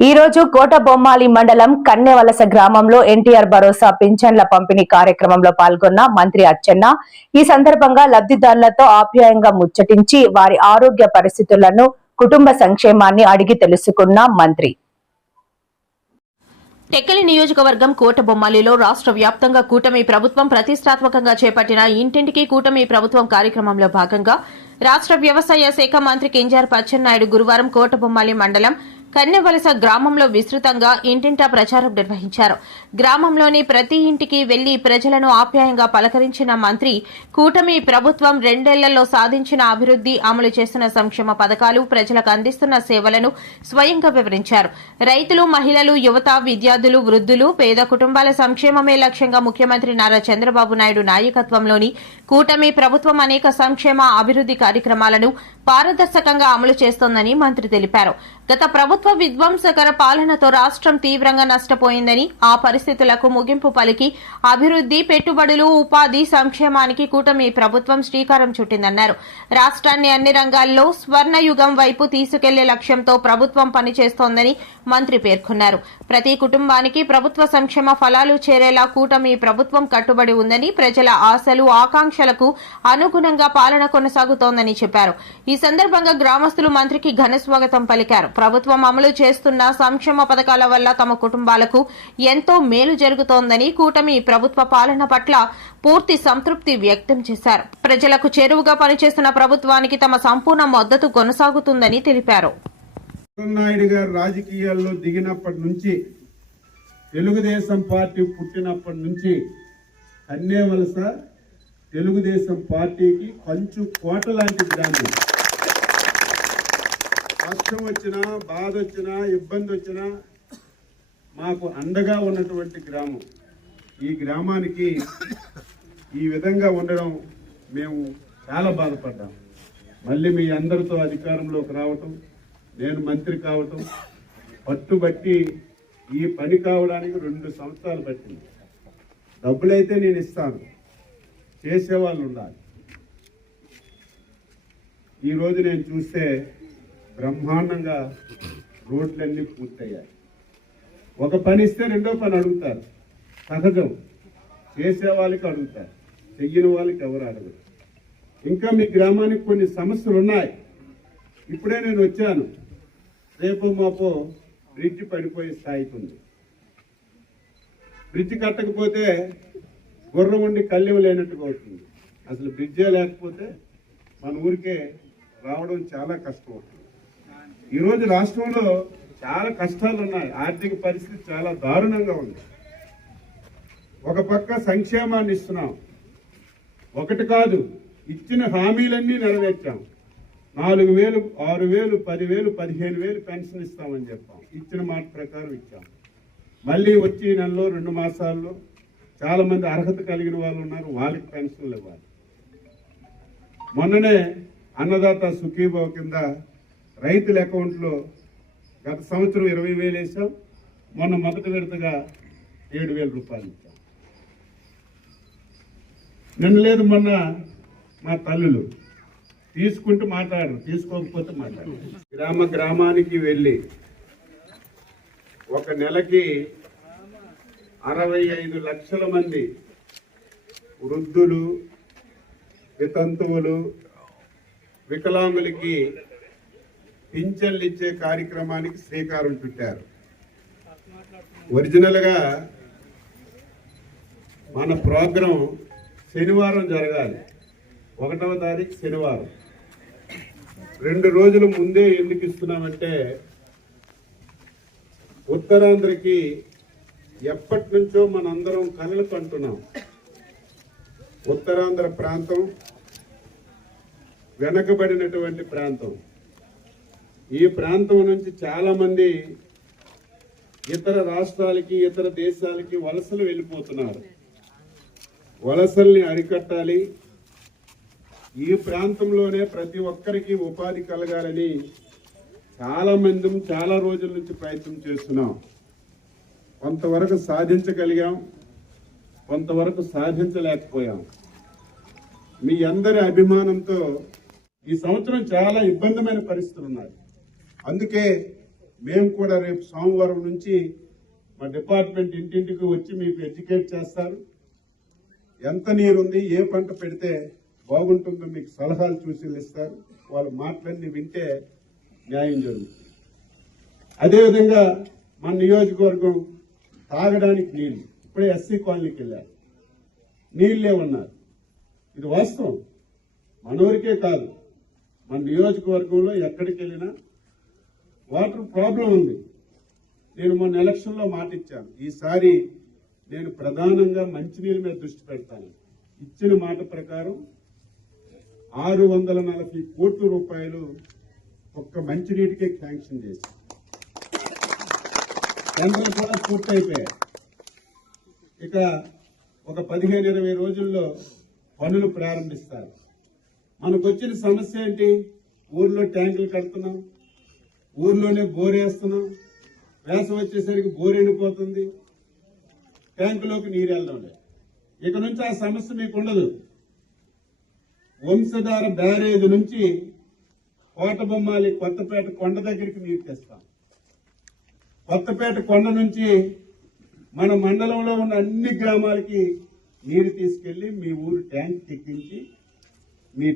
ఈ రోజు కోటబొమ్మాలి మండలం కన్నెవలస గ్రామంలో ఎన్టీఆర్ భరోసా పింఛన్ల పంపిణీ కార్యక్రమంలో పాల్గొన్న మంత్రి అచ్చెన్న ఈ సందర్భంగా లబ్ధిదారులతో ఆప్యాయంగా ముచ్చటించి వారి ఆరోగ్య పరిస్థితులను, కుటుంబ సంక్షేమాన్ని అడిగి తెలుసుకున్న మంత్రి. టెక్కలి నియోజకవర్గం కోటబొమ్మాలిలో రాష్ట్ర వ్యాప్తంగా కూటమి ప్రభుత్వం ప్రతిష్టాత్మకంగా చేపట్టిన ఇంటింటికి కూటమి ప్రభుత్వం కార్యక్రమంలో భాగంగా రాష్ట్ర వ్యవసాయ శాఖ మంత్రి కింజరాపు అచ్చెన్నాయుడు గురువారం కోటబొమ్మాలి మండలం కన్నెవలస గ్రామంలో విస్తృతంగా ఇంటింటా ప్రచారం నిర్వహించారు. గ్రామంలోని ప్రతి ఇంటికి వెళ్లి ప్రజలను ఆప్యాయంగా పలకరించిన మంత్రి కూటమి ప్రభుత్వం 2 ఏళ్లలో సాధించిన అభివృద్ది, అమలు చేస్తున్న సంక్షేమ పథకాలు, ప్రజలకు అందిస్తున్న సేవలను స్వయంగా వివరించారు. రైతులు, మహిళలు, యువత, విద్యార్థులు, వృద్ధులు, పేద కుటుంబాల సంక్షేమమే లక్ష్యంగా ముఖ్యమంత్రి నారా చంద్రబాబు నాయుడు నాయకత్వంలోని కూటమి ప్రభుత్వం అనేక సంక్షేమ, అభివృద్ది కార్యక్రమాలను పారదర్శకంగా అమలు చేస్తోందని మంత్రి తెలిపారు. గత ప్రభుత్వ విధ్వంసకర పాలనతో రాష్ట్రం తీవ్రంగా నష్టపోయిందని, ఆ పరిస్థితులకు ముగింపు పలికి అభివృద్ది, పెట్టుబడులు, ఉపాధి, సంక్షేమానికి కూటమి ప్రభుత్వం శ్రీకారం చుట్టిందన్నారు. రాష్ట్రాన్ని అన్ని రంగాల్లో స్వర్ణయుగం వైపు తీసుకెళ్లే లక్ష్యంతో ప్రభుత్వం పనిచేస్తోందని మంత్రి పేర్కొన్నారు. ప్రతి కుటుంబానికి ప్రభుత్వ సంక్షేమ ఫలాలు చేరేలా కూటమి ప్రభుత్వం కట్టుబడి ఉందని, ప్రజల ఆశలు, ఆకాంక్షలకు అనుగుణంగా పాలన కొనసాగుతోందని చెప్పారు. ఈ సందర్భంగా గ్రామస్తులు మంత్రికి ఘన స్వాగతం పలికారు. ప్రభుత్వం అమలు చేస్తున్న సంక్షేమ పథకాల వల్ల తమ కుటుంబాలకు ఎంతో మేలు జరుగుతోందని, కూటమి ప్రభుత్వ పాలన పట్ల పూర్తి సంతృప్తి వ్యక్తం చేశారు. ప్రజలకు చేరువుగా పనిచేస్తున్న ప్రభుత్వానికి తమ సంపూర్ణ మద్దతు కొనసాగుతుందని తెలిపారు. నాయుడు గారు రాజకీయాల్లో దిగినప్పటి నుంచి, తెలుగుదేశం పార్టీ పుట్టినప్పటి నుంచి కన్నెవలస తెలుగుదేశం పార్టీకి కంచు కోట లాంటి గ్రామం. కష్టం వచ్చినా, బాధ వచ్చినా, ఇబ్బంది వచ్చినా మాకు అండగా ఉన్నటువంటి గ్రామం. ఈ గ్రామానికి ఈ విధంగా ఉండడం మేము చాలా బాధపడ్డాం. మళ్ళీ మీ అందరితో అధికారంలోకి రావటం, నేను మంత్రి కావటం, పట్టుబట్టి ఈ పని కావడానికి 2 సంవత్సరాలు పట్టింది. డబ్బులైతే నేను ఇస్తాను, చేసేవాళ్ళు ఉండాలి. ఈరోజు నేను చూస్తే బ్రహ్మాండంగా రోడ్లన్నీ పూర్తయ్యాయి. ఒక పని ఇస్తే 2వ పని అడుగుతారు, సహజం. చేసే వాళ్ళకి అడుగుతారు, చెయ్యని వాళ్ళకి ఎవరు అడగరు. ఇంకా మీ గ్రామానికి కొన్ని సమస్యలు ఉన్నాయి. ఇప్పుడే నేను వచ్చాను, రేపు మాపో బ్రిడ్జ్ పడిపోయే స్థాయికి ఉంది. బ్రిడ్జ్ కట్టకపోతే గుర్రం ఉండి కళ్ళెం లేనట్టుగా అవుతుంది. అసలు బ్రిడ్జే లేకపోతే మన ఊరికే రావడం చాలా కష్టం అవుతుంది. ఈరోజు రాష్ట్రంలో చాలా కష్టాలు ఉన్నాయి. ఆర్థిక పరిస్థితి చాలా దారుణంగా ఉంది. ఒక పక్క సంక్షేమాన్ని ఇస్తున్నాం, ఒకటి కాదు, ఇచ్చిన హామీలన్నీ నెరవేర్చాం. 4,000, 6,000, 10,000, 15,000 పెన్షన్ ఇస్తామని చెప్పాం. ఇచ్చిన మాట ప్రకారం ఇచ్చాం. మళ్ళీ వచ్చి నెలలో 2 మాసాల్లో చాలా మంది అర్హత కలిగిన వాళ్ళు ఉన్నారు, వాళ్ళకి పెన్షన్లు ఇవ్వాలి. మొన్ననే అన్నదాత సుఖీభావ కింద రైతుల అకౌంట్లో గత సంవత్సరం 20,000 వేసాం. మొన్న మొదటి విడతగా 7,000 రూపాయలు ఇచ్చాం. నిన్న లేదు మొన్న మా తల్లులు తీసుకుంటూ మాట్లాడరు, తీసుకోకపోతే మాట్లాడరు. గ్రామానికి వెళ్ళి ఒక నెలకి 65 లక్షల మంది వృద్ధులు, వితంతువులు, వికలాంగులకి పింఛన్లు ఇచ్చే కార్యక్రమానికి శ్రీకారం చుట్టారు. ఒరిజినల్గా మన ప్రోగ్రాం శనివారం జరగాలి, 1వ తారీఖు శనివారం. 2 రోజుల ముందే ఎందుకు ఇస్తున్నామంటే, ఉత్తరాంధ్రకి ఎప్పటి నుంచో మనందరం కలలు కంటున్నాం. ఉత్తరాంధ్ర ప్రాంతం వెనకబడినటువంటి ప్రాంతం. ఈ ప్రాంతం నుంచి చాలా మంది ఇతర రాష్ట్రాలకి, ఇతర దేశాలకి వలసలు వెళ్ళిపోతున్నారు. వలసల్ని అరికట్టాలి. ఈ ప్రాంతంలోనే ప్రతి ఒక్కరికి ఉపాధి కలగాలని చాలా మంది చాలా రోజుల నుంచి ప్రయత్నం చేస్తున్నాం. కొంతవరకు సాధించగలిగాం, కొంతవరకు సాధించలేకపోయాం. మీ అందరి అభిమానంతో ఈ సంవత్సరం చాలా ఇబ్బందిమైన పరిస్థితులు ఉన్నాయి. అందుకే మేము కూడా రేపు సోమవారం నుంచి మా డిపార్ట్మెంట్ ఇంటింటికి వచ్చి మీకు ఎడ్యుకేట్ చేస్తారు. ఎంత నీరుంది, ఏ పంట పెడితే బాగుంటుందో మీకు సలహాలు ఇస్తారు. వాళ్ళ మాటలన్నీ వింటే న్యాయం జరుగుతుంది. అదేవిధంగా మన నియోజకవర్గం తాగడానికి నీళ్లు, ఇప్పుడే ఎస్సీ కాలనీకి వెళ్ళారు, నీళ్లే ఉన్నారు. ఇది వాస్తవం. మనూరికే కాదు, మన నియోజకవర్గంలో ఎక్కడికి వెళ్ళినా వాటర్ ప్రాబ్లం ఉంది. నేను మొన్న ఎలక్షన్లో మాట ఇచ్చాను, ఈసారి నేను ప్రధానంగా మంచినీళ్ళ మీద దృష్టి పెడతాను. ఇచ్చిన మాట ప్రకారం 640 కోట్ల రూపాయలు ఒక్క మంచినీటికే శాంక్షన్ చేసి టెండర్లు కూడా పూర్తయిపోయాయి. ఇక ఒక 15-20 రోజుల్లో పనులు ప్రారంభిస్తారు. మనకు వచ్చిన సమస్య ఏంటి? ఊర్లో ట్యాంకులు కడుతున్నాం, ఊర్లోనే బోర్ వేస్తున్నాం, వేసవి వచ్చేసరికి బోర్ ఎండిపోతుంది, ట్యాంకులోకి నీరు వెళ్ళడం లేదు. ఇక నుంచి ఆ సమస్య మీకు ఉండదు. వంశధార బ్యారేజ్ నుంచి కోటబొమ్మాలి కొత్తపేట కొండ దగ్గరికి నీరు తెస్తాం. కొత్తపేట కొండ నుంచి మన మండలంలో ఉన్న అన్ని గ్రామాలకి నీరు తీసుకెళ్లి మీ ఊరు ట్యాంక్ ఎక్కించి మీ